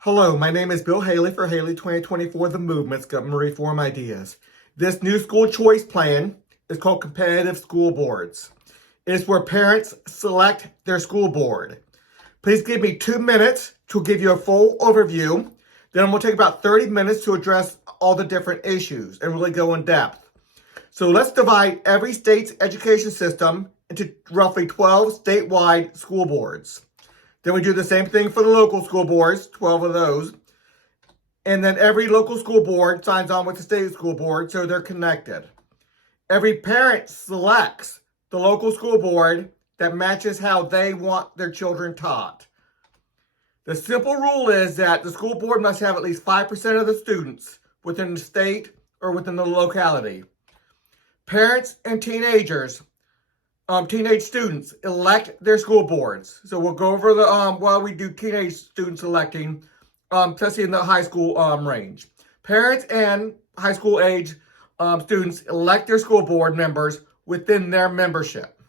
Hello, my name is Bill Haley for Haley 2024 The Movement's Government Reform Ideas. This new school choice plan is called Competitive School Boards. It's where parents select their school board. Please give me 2 minutes to give you a full overview. Then we'll take about 30 minutes to address all the different issues and really go in depth. So let's divide every state's education system into roughly 12 statewide school boards. Then we do the same thing for the local school boards, 12 of those. And then every local school board signs on with the state school board, so they're connected. Every parent selects the local school board that matches how they want their children taught. The simple rule is that the school board must have at least 5% of the students within the state or within the locality. Parents and teenage students elect their school boards. So we'll go over the while we do teenage student selecting, especially in the high school range. Parents and high school age students elect their school board members within their membership.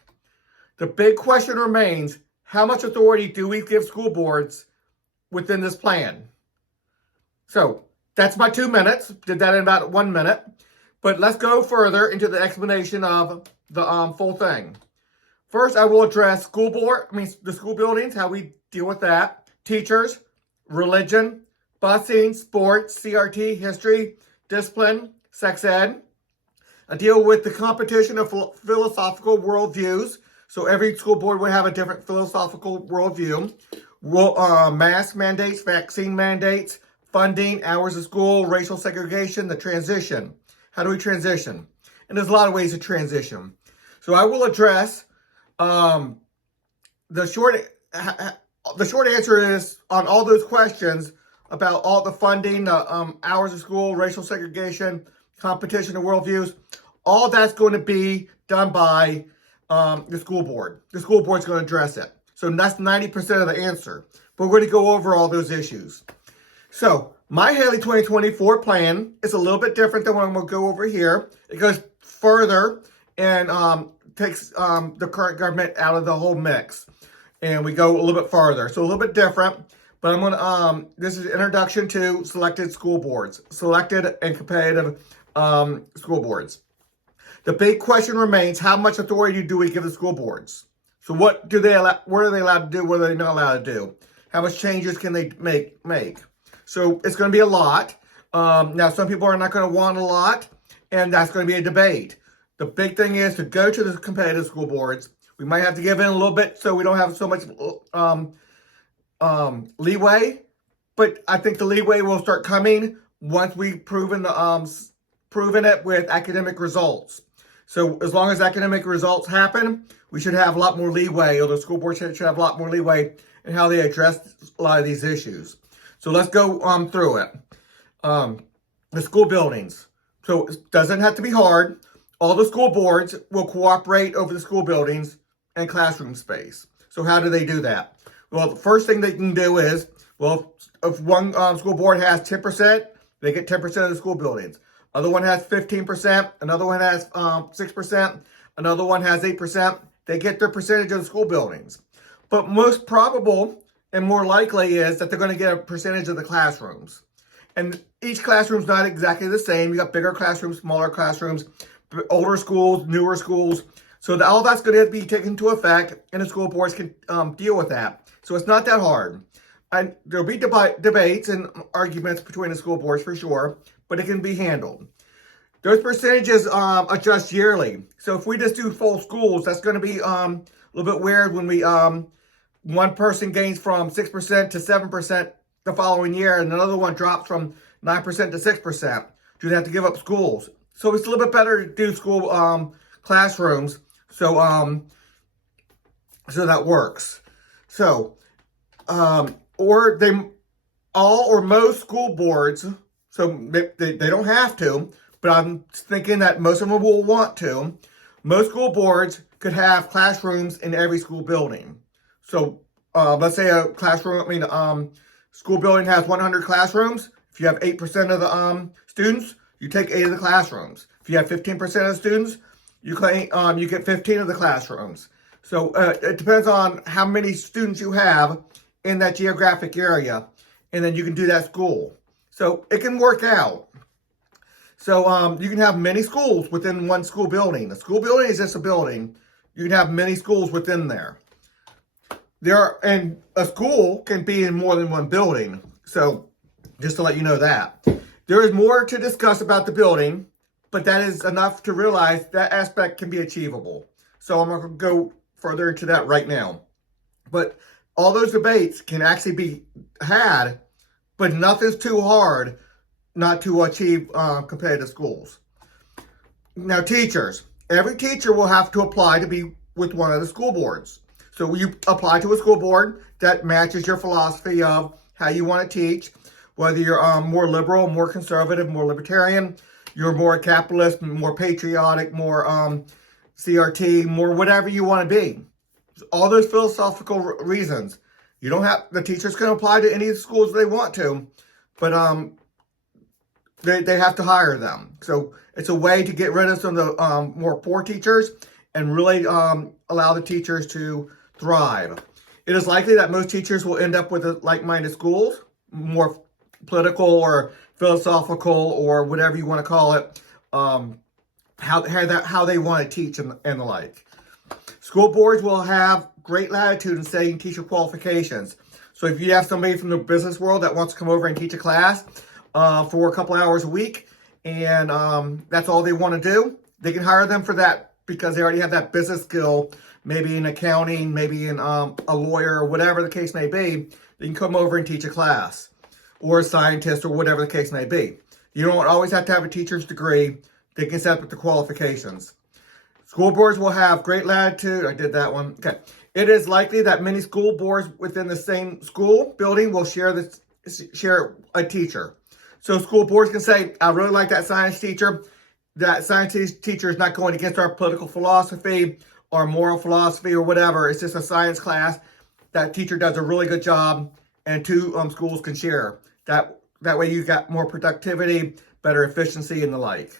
The big question remains: how much authority do we give school boards within this plan? So that's my 2 minutes. Did that in about 1 minute. But let's go further into the explanation of the full thing. First, I will address the school buildings, how we deal with that, teachers, religion, busing, sports, CRT, history, discipline, sex ed. I deal with the competition of philosophical worldviews. So every school board would have a different philosophical worldview. Mask mandates, vaccine mandates, funding, hours of school, racial segregation, the transition. How do we transition? And there's a lot of ways to transition. So I will address the short answer is on all those questions about all the funding, hours of school, racial segregation, competition of worldviews. All that's going to be done by the school board. The school board's going to address it. So that's 90% of the answer. But we're going to go over all those issues. So my Haley 2024 plan is a little bit different than what I'm going to go over here. It goes further and takes the current government out of the whole mix. And we go a little bit farther. So a little bit different. But I'm going to, this is introduction to selected school boards. Selected and competitive school boards. The big question remains, how much authority do we give the school boards? So what are they allowed to do? What are they not allowed to do? How much changes can they make? So it's going to be a lot. Now, some people are not going to want a lot, and that's going to be a debate. The big thing is to go to the competitive school boards. We might have to give in a little bit so we don't have so much leeway, but I think the leeway will start coming once we've proven it with academic results. So as long as academic results happen, we should have a lot more leeway, or the school board should have a lot more leeway in how they address a lot of these issues. So let's go through it. The school buildings. So it doesn't have to be hard. All the school boards will cooperate over the school buildings and classroom space. So how do they do that? Well, the first thing they can do is, well, if one school board has 10%, they get 10% of the school buildings. Other one has 15%, another one has 6%, another one has 8%. They get their percentage of the school buildings. But most probable and more likely is that they're going to get a percentage of the classrooms. And each classroom's not exactly the same. You got bigger classrooms, smaller classrooms, older schools, newer schools. So all that's going to be taken into effect, and the school boards can deal with that. So it's not that hard. And there'll be debates and arguments between the school boards for sure, but it can be handled. Those percentages adjust yearly. So if we just do full schools, that's going to be a little bit weird when we one person gains from 6% to 7% the following year, and another one drops from 9% to 6%. Do they have to give up schools? So it's a little bit better to do school classrooms. So that works. So or they all or most school boards. So they don't have to, but I'm thinking that most of them will want to. Most school boards could have classrooms in every school building. So let's say a school building has 100 classrooms. If you have 8% of the students, you take 8 of the classrooms. If you have 15% of the students, you get 15 of the classrooms. So it depends on how many students you have in that geographic area. and then you can do that school. So it can work out. So you can have many schools within one school building. A school building is just a building. You can have many schools within there. And a school can be in more than one building. So just to let you know that. There is more to discuss about the building, but that is enough to realize that aspect can be achievable. So I'm going to go further into that right now. But all those debates can actually be had, but nothing's too hard not to achieve competitive schools. Now, teachers. Every teacher will have to apply to be with one of the school boards. So you apply to a school board that matches your philosophy of how you want to teach, whether you're more liberal, more conservative, more libertarian, you're more capitalist, more patriotic, more CRT, more whatever you want to be. All those philosophical reasons. You don't have, the teachers can apply to any schools they want to, but they have to hire them. So it's a way to get rid of some of the more poor teachers and really allow the teachers to thrive. It is likely that most teachers will end up with like-minded schools, more political or philosophical or whatever you want to call it, how they want to teach and the like. School boards will have great latitude in setting teacher qualifications. So if you have somebody from the business world that wants to come over and teach a class for a couple hours a week, and that's all they want to do, they can hire them for that because they already have that business skill, maybe in accounting, maybe in a lawyer, or whatever the case may be. They can come over and teach a class, or a scientist, or whatever the case may be. You don't always have to have a teacher's degree. They can set up the qualifications. School boards will have great latitude. I did that one. Okay. It is likely that many school boards within the same school building will share a teacher. So school boards can say, I really like that science teacher. That science teacher is not going against our political philosophy or moral philosophy or whatever. It's just a science class. That teacher does a really good job, and two schools can share. That way you got more productivity, better efficiency, and the like.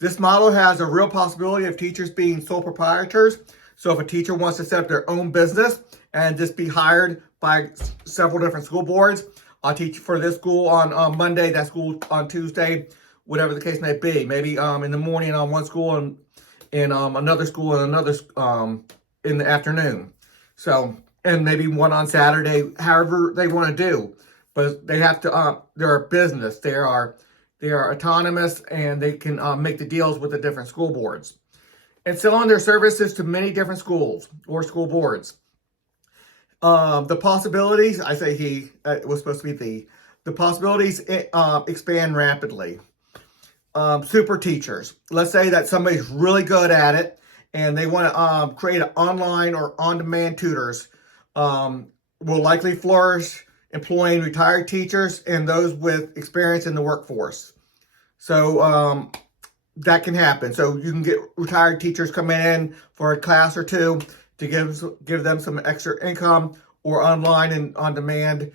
This model has a real possibility of teachers being sole proprietors. So if a teacher wants to set up their own business and just be hired by several different school boards, I'll teach for this school on Monday, that school on Tuesday, whatever the case may be. Maybe in the morning on one school and in another school and another in the afternoon. So, and maybe one on Saturday, however they want to do. But they have to, they're a business. They are autonomous, and they can make the deals with the different school boards and selling their services to many different schools or school boards. The possibilities, I say it was supposed to be the possibilities expand rapidly. Super teachers. Let's say that somebody's really good at it and they want to create an online or on-demand tutors. Will likely flourish employing retired teachers and those with experience in the workforce. So that can happen. So you can get retired teachers coming in for a class or two to give them some extra income, or online and on demand.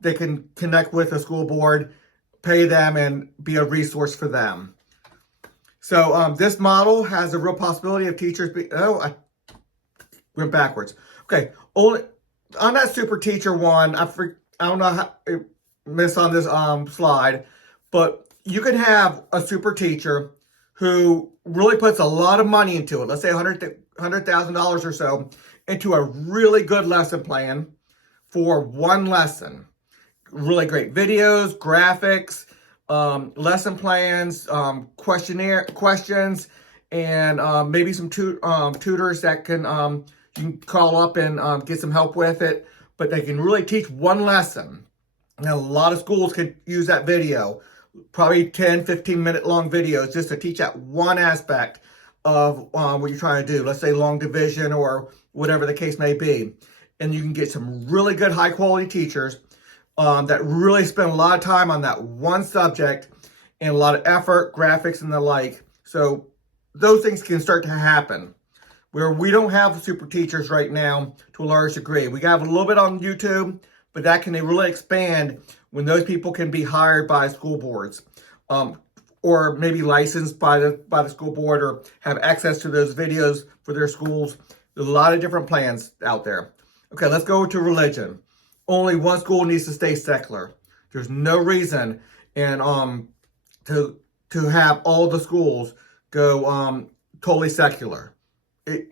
They can connect with a school board, pay them, and be a resource for them. So this model has a real possibility of teachers I went backwards. Okay, only on that super teacher one, I don't know how I missed on this slide, but you can have a super teacher who really puts a lot of money into it. Let's say $100,000 or so into a really good lesson plan for one lesson. Really great videos, graphics, lesson plans, questions, and maybe some tutors that can you can call up and get some help with it. But they can really teach one lesson. Now, a lot of schools could use that video, probably 10, 15-minute long videos just to teach that one aspect of what you're trying to do. Let's say long division or whatever the case may be. And you can get some really good high-quality teachers that really spend a lot of time on that one subject and a lot of effort, graphics, and the like. So those things can start to happen. Where we don't have super teachers right now to a large degree. We have a little bit on YouTube, but that can really expand when those people can be hired by school boards, or maybe licensed by the school board, or have access to those videos for their schools. There's a lot of different plans out there. Okay, let's go to religion. only one school needs to stay secular. There's no reason and to have all the schools go totally secular.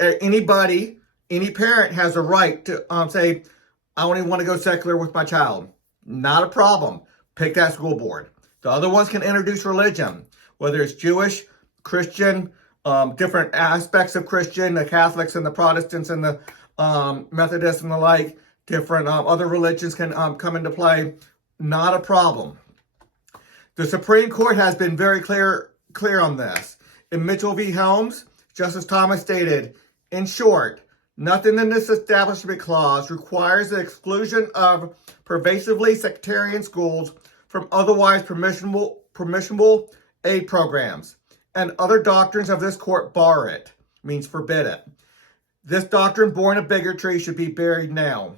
Anybody, any parent has a right to say, I only want to go secular with my child. Not a problem. Pick that school board. The other ones can introduce religion, whether it's Jewish, Christian, different aspects of Christian, the Catholics and the Protestants and the Methodists and the like. Different other religions can come into play. Not a problem. The Supreme Court has been very clear on this. In Mitchell v. Helms, Justice Thomas stated, in short, nothing in this Establishment Clause requires the exclusion of pervasively sectarian schools from otherwise permissible aid programs, and other doctrines of this court bar it, means forbid it. This doctrine born of bigotry should be buried now.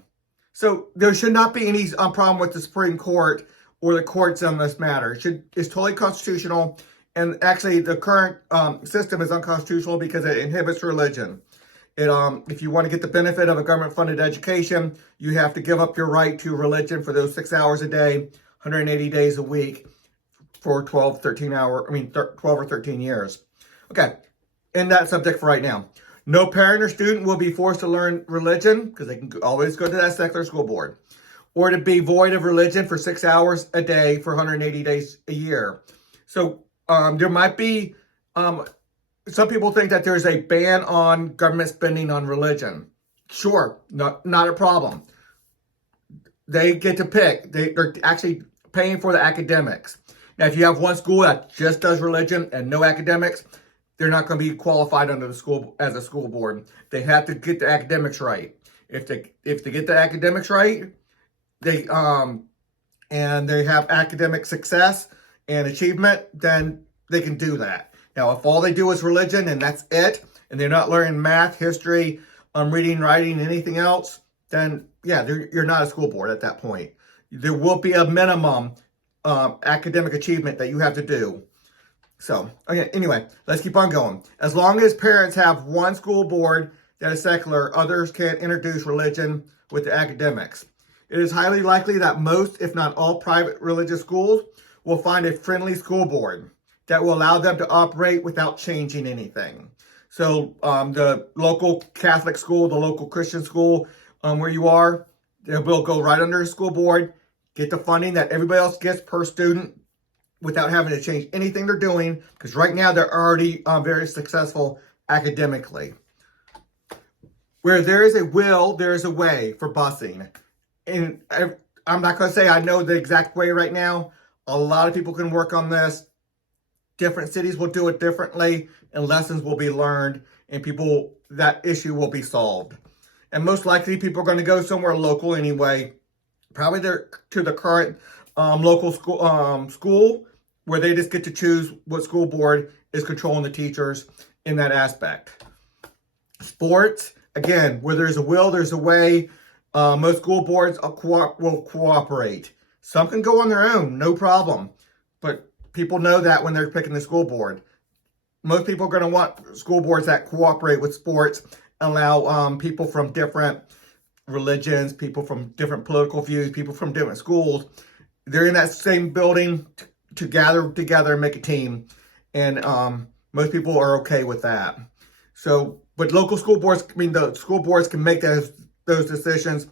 So there should not be any problem with the Supreme Court or the courts on this matter. It's totally constitutional, and actually the current system is unconstitutional because it inhibits religion. If you want to get the benefit of a government-funded education, you have to give up your right to religion for those 6 hours a day, 180 days a week for 12 or 13 years. Okay, end that subject for right now. No parent or student will be forced to learn religion, because they can always go to that secular school board, or to be void of religion for 6 hours a day for 180 days a year. So there might be, some people think that there's a ban on government spending on religion. Sure, not a problem. They get to pick. They're actually paying for the academics. Now, if you have one school that just does religion and no academics, they're not going to be qualified under the school as a school board. They have to get the academics right. If they get the academics right, they and they have academic success and achievement, then they can do that. Now, if all they do is religion and that's it, and they're not learning math, history, reading, writing, anything else, then yeah, you're not a school board at that point. There will be a minimum academic achievement that you have to do. So, okay, anyway, let's keep on going. As long as parents have one school board that is secular, others can introduce religion with the academics. It is highly likely that most, if not all, private religious schools will find a friendly school board that will allow them to operate without changing anything. So the local Catholic school, the local Christian school where you are, they will go right under the school board, get the funding that everybody else gets per student without having to change anything they're doing, because right now they're already very successful academically. Where there is a will, there is a way for busing. And I'm not going to say I know the exact way right now. A lot of people can work on this. Different cities will do it differently, and lessons will be learned, and that issue will be solved. And most likely people are going to go somewhere local anyway, probably to the current local school, where they just get to choose what school board is controlling the teachers in that aspect. Sports, again, where there's a will, there's a way. Most school boards will cooperate. Some can go on their own, no problem. But people know that when they're picking the school board. Most people are going to want school boards that cooperate with sports, allow people from different religions, people from different political views, people from different schools. They're in that same building to gather together and make a team. And most people are okay with that. So, but local school boards, the school boards can make those decisions,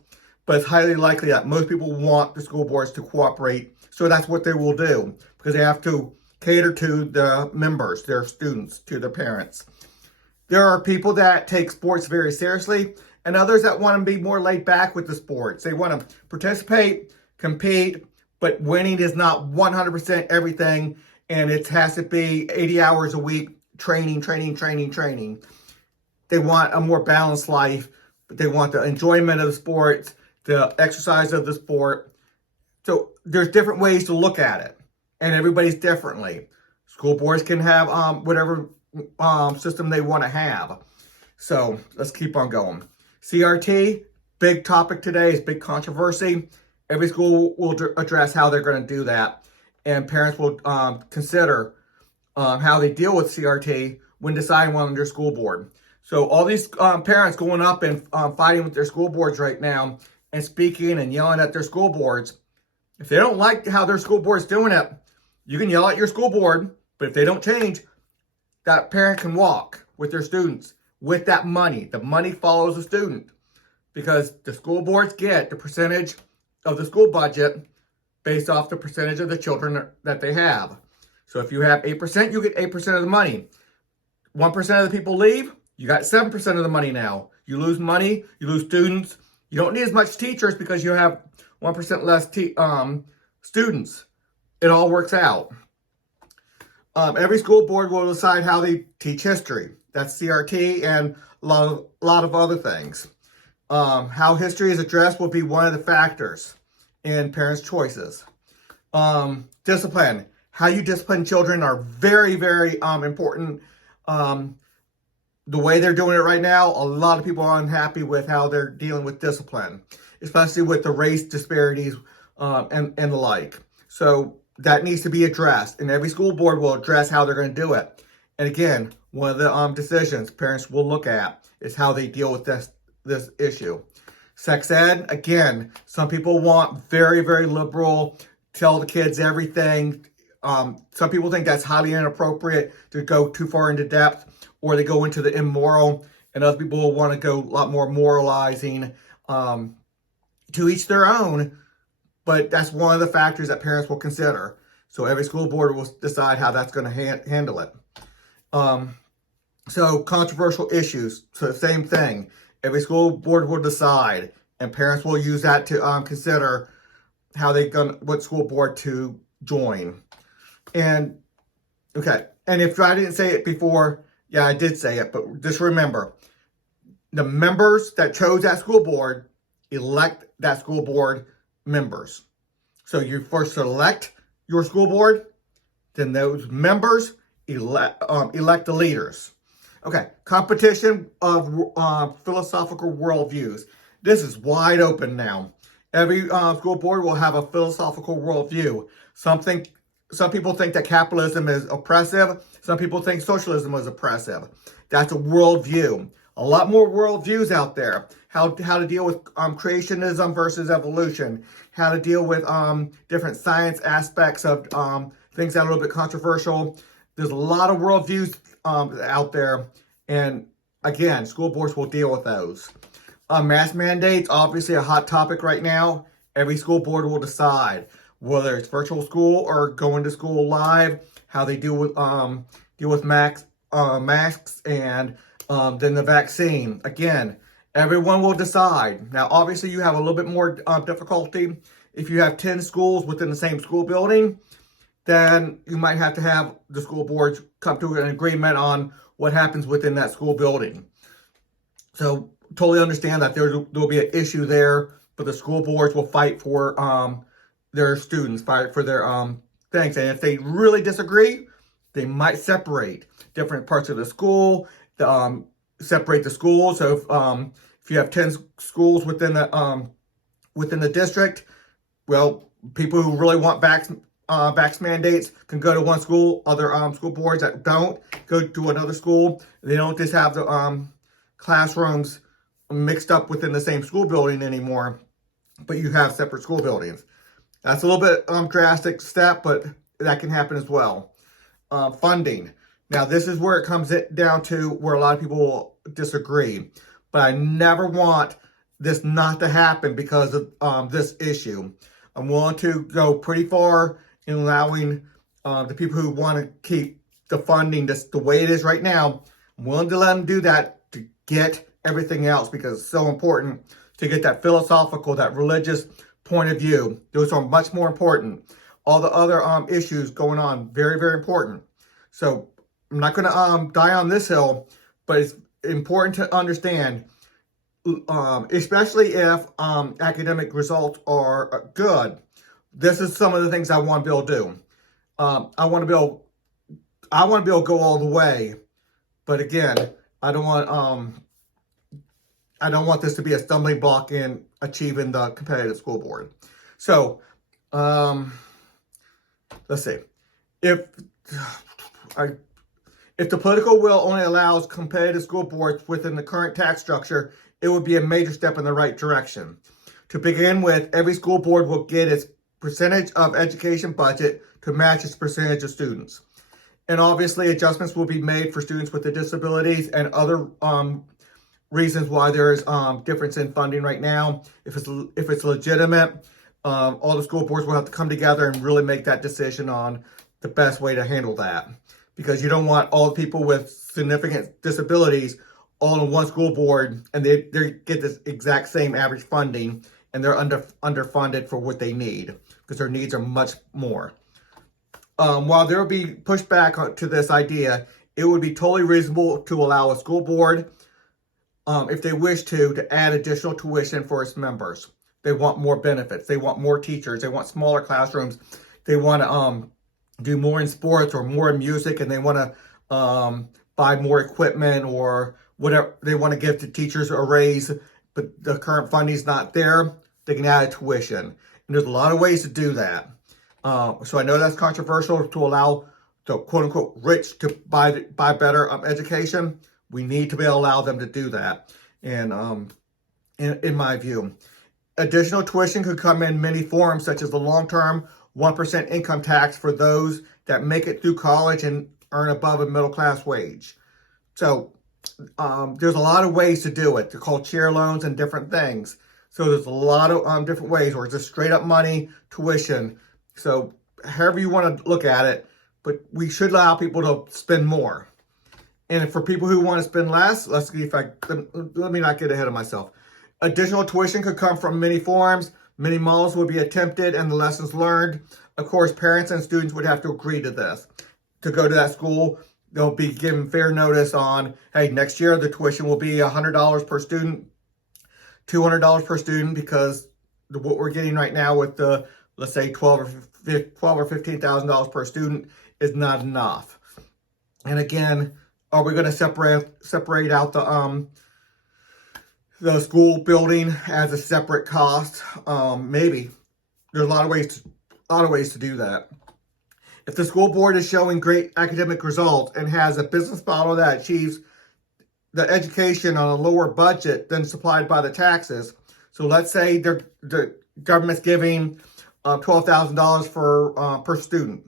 but it's highly likely that most people want the school boards to cooperate. So that's what they will do, because they have to cater to the members, their students, to their parents. There are people that take sports very seriously, and others that want to be more laid back with the sports. They want to participate, compete, but winning is not 100% everything, and it has to be 80 hours a week, training. They want a more balanced life, but they want the enjoyment of the sports, the exercise of the sport. So there's different ways to look at it, and everybody's differently. School boards can have whatever system they want to have. So let's keep on going. CRT, big topic today, is big controversy. Every school will address how they're going to do that, and parents will consider how they deal with CRT when deciding on their school board. So all these parents going up and fighting with their school boards right now, and speaking and yelling at their school boards. If they don't like how their school board's doing it, you can yell at your school board, but if they don't change, that parent can walk with their students with that money. The money follows the student because the school boards get the percentage of the school budget based off the percentage of the children that they have. So if you have 8%, you get 8% of the money. 1% of the people leave, you got 7% of the money now. You lose money, you lose students. You don't need as much teachers because you have 1% less students. It all works out. Every school board will decide how they teach history. That's CRT and a lot of other things. How history is addressed will be one of the factors in parents' choices. Discipline. How you discipline children are very, very important. The way they're doing it right now, a lot of people are unhappy with how they're dealing with discipline, especially with the race disparities and the like. So that needs to be addressed, and every school board will address how they're going to do it. And again, one of the decisions parents will look at is how they deal with this issue. Sex ed, again, some people want very, very liberal, tell the kids everything. Some people think that's highly inappropriate to go too far into depth, or they go into the immoral, and other people will want to go a lot more moralizing. To each their own, but that's one of the factors that parents will consider. So every school board will decide how that's going to handle it. So controversial issues, so same thing. Every school board will decide, and parents will use that to consider how what school board to join. And okay, and if I didn't say it before, yeah, I did say it, but just remember, the members that chose that school board elect that school board members. So you first select your school board, then those members elect the leaders. Okay, competition of philosophical worldviews. This is wide open now. Every school board will have a philosophical worldview. Some people think that capitalism is oppressive. Some people think socialism is oppressive. That's a worldview. A lot more worldviews out there. How to deal with creationism versus evolution. How to deal with different science aspects of things that are a little bit controversial. There's a lot of worldviews out there. And again, school boards will deal with those. Mask mandates, obviously a hot topic right now. Every school board will decide whether it's virtual school or going to school live, how they deal with masks and then the vaccine. Again, everyone will decide. Now, obviously, you have a little bit more difficulty. If you have 10 schools within the same school building, then you might have to have the school boards come to an agreement on what happens within that school building. So, totally understand that there will be an issue there, but the school boards will fight for their students, fight for their things. And if they really disagree, they might separate different parts of the school, separate the schools. So if you have 10 schools within the district, well, people who really want vax mandates can go to one school. Other school boards that don't go to another school. They don't just have the classrooms mixed up within the same school building anymore, but you have separate school buildings. That's a little bit drastic step, but that can happen as well. Funding. Now, this is where it comes down to where a lot of people will disagree. But I never want this not to happen because of this issue. I'm willing to go pretty far in allowing the people who want to keep the funding just the way it is right now. I'm willing to let them do that to get everything else because it's so important to get that philosophical, that religious point of view. Those are much more important. All the other issues going on, very, very important. So I'm not going to die on this hill, but it's important to understand, especially if academic results are good. This is some of the things I want to be able to do. I want to be able to go all the way, but again, I don't want this to be a stumbling block in achieving the competitive school board. So, let's see. If the political will only allows competitive school boards within the current tax structure, it would be a major step in the right direction. To begin with, every school board will get its percentage of education budget to match its percentage of students. And obviously, adjustments will be made for students with the disabilities and other reasons why there's difference in funding right now. If it's legitimate, all the school boards will have to come together and really make that decision on the best way to handle that. Because you don't want all the people with significant disabilities all in one school board and they get this exact same average funding and they're underfunded for what they need because their needs are much more. While there will be pushback to this idea, it would be totally reasonable to allow a school board, if they wish to add additional tuition for its members. They want more benefits. They want more teachers. They want smaller classrooms. They want to do more in sports or more in music, and they want to buy more equipment or whatever. They want to give the teachers a raise, but the current funding is not there. They can add a tuition. And there's a lot of ways to do that. So I know that's controversial to allow the quote-unquote rich to buy better education. We need to be able to allow them to do that. And in my view, additional tuition could come in many forms, such as the long-term 1% income tax for those that make it through college and earn above a middle-class wage. So there's a lot of ways to do it. They're called chair loans and different things. So there's a lot of different ways, or just straight up money, tuition. So however you want to look at it, but we should allow people to spend more. And for people who want to spend less, let me not get ahead of myself. Additional tuition could come from many forms. Many models would be attempted and the lessons learned. Of course, parents and students would have to agree to this. To go to that school, they'll be given fair notice on, hey, next year the tuition will be $100 per student, $200 per student, because what we're getting right now with the, let's say, $12,000 or $15,000 per student is not enough. And again, are we going to separate out the school building as a separate cost? Maybe. There's a lot of ways to do that. If the school board is showing great academic results and has a business model that achieves the education on a lower budget than supplied by the taxes, so let's say the government's giving $12,000 for per student,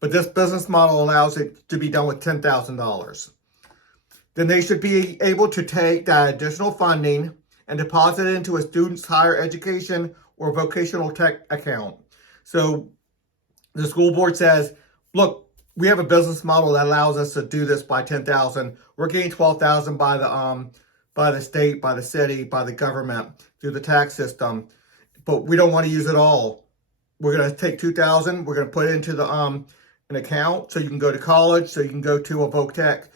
but this business model allows it to be done with $10,000. Then they should be able to take that additional funding and deposit it into a student's higher education or vocational tech account. So the school board says, look, we have a business model that allows us to do this by $10,000. We're getting $12,000 by the state, by the city, by the government through the tax system, but we don't want to use it all. We're going to take $2,000. We're going to put it into the an account so you can go to college, so you can go to a voc tech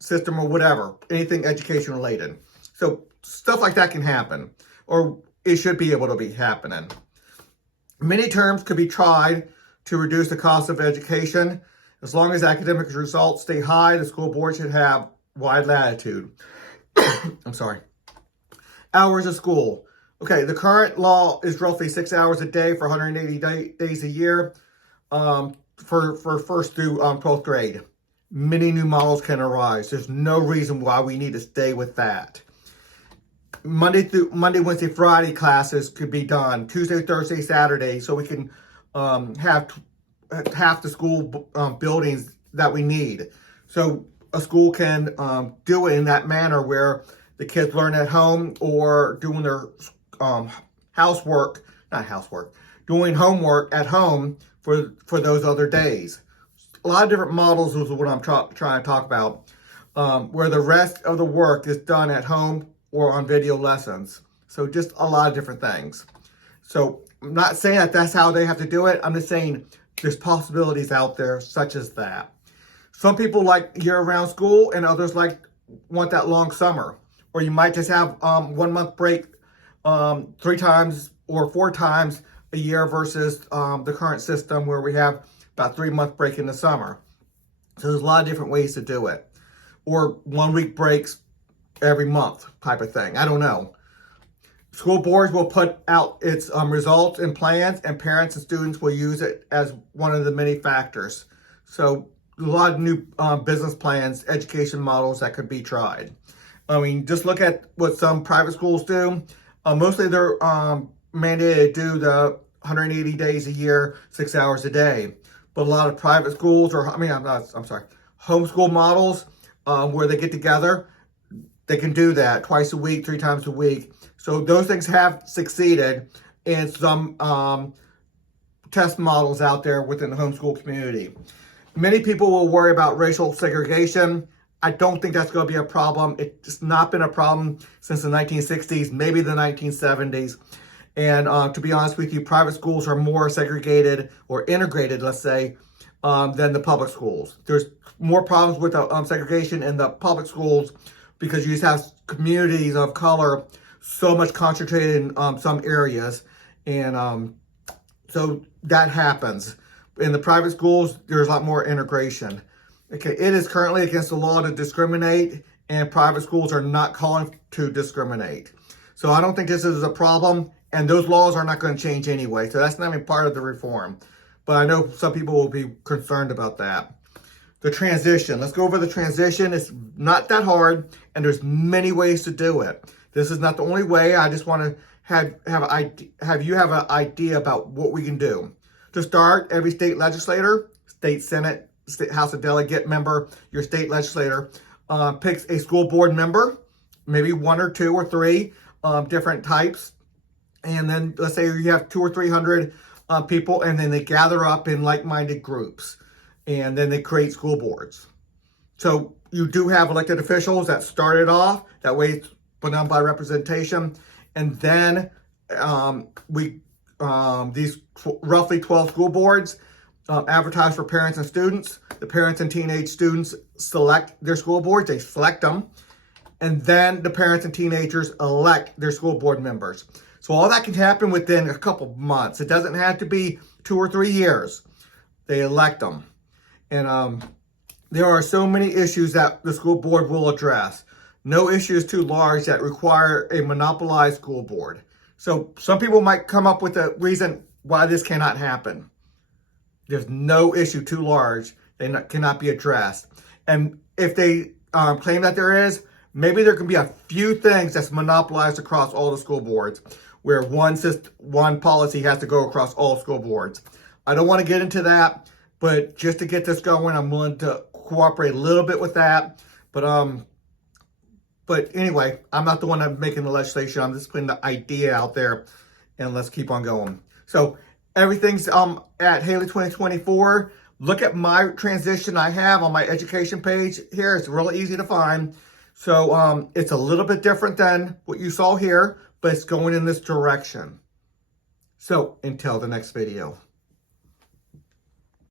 system or whatever, anything education related. So stuff like that can happen, or it should be able to be happening. Many terms could be tried to reduce the cost of education. As long as academic results stay high, the school board should have wide latitude. I'm sorry. Hours of school. Okay, the current law is roughly 6 hours a day for 180 days a year for first through 12th grade. Many new models can arise. There's no reason why we need to stay with that. Monday, Wednesday, Friday classes could be done. Tuesday, Thursday, Saturday, so we can have half the school buildings that we need. So a school can do it in that manner where the kids learn at home or doing their doing homework at home for those other days. A lot of different models is what I'm trying to talk about, where the rest of the work is done at home or on video lessons. So just a lot of different things. So I'm not saying that that's how they have to do it. I'm just saying there's possibilities out there such as that. Some people like year-round school and others want that long summer. Or you might just have 1 month break 3 times or 4 times a year versus the current system where we have about 3-month break in the summer. So there's a lot of different ways to do it. Or 1 week breaks every month type of thing. I don't know. School boards will put out its results and plans, and parents and students will use it as one of the many factors. So a lot of new business plans, education models that could be tried. I mean, just look at what some private schools do. Mostly they're mandated to do the 180 days a year, 6 hours a day. But a lot of private schools, I'm sorry, homeschool models, where they get together, they can do that twice a week, 3 times a week. So those things have succeeded in some test models out there within the homeschool community. Many people will worry about racial segregation. I don't think that's going to be a problem. It's not been a problem since the 1960s, maybe the 1970s. And to be honest with you, private schools are more segregated or integrated, let's say, than the public schools. There's more problems with segregation in the public schools because you just have communities of color so much concentrated in some areas. And so that happens. In the private schools, there's a lot more integration. Okay, it is currently against the law to discriminate, and private schools are not calling to discriminate. So I don't think this is a problem, and those laws are not going to change anyway. So that's not even part of the reform. But I know some people will be concerned about that. The transition. Let's go over the transition. It's not that hard, and there's many ways to do it. This is not the only way. I just want to have you have an idea about what we can do. To start, every state legislator, state senate, State House of Delegate member, your state legislator, picks a school board member, maybe 1 or 2 or 3 different types. And then let's say you have 200 or 300 people, and then they gather up in like-minded groups, and then they create school boards. So you do have elected officials that started off, that way it's put on by representation. And then these roughly 12 school boards advertise for parents and students. The parents and teenage students select their school boards. They select them. And then the parents and teenagers elect their school board members. So all that can happen within a couple months. It doesn't have to be 2 or 3 years. They elect them. And there are so many issues that the school board will address. No issue is too large that require a monopolized school board. So some people might come up with a reason why this cannot happen. There's no issue too large that cannot be addressed. And if they claim that there is, maybe there can be a few things that's monopolized across all the school boards, where one policy has to go across all school boards. I don't want to get into that, but just to get this going, I'm willing to cooperate a little bit with that. But anyway, I'm not the one that's making the legislation. I'm just putting the idea out there, and let's keep on going. So everything's at Haley 2024. Look at my transition I have on my education page here. It's really easy to find. So it's a little bit different than what you saw here, but it's going in this direction. So until the next video.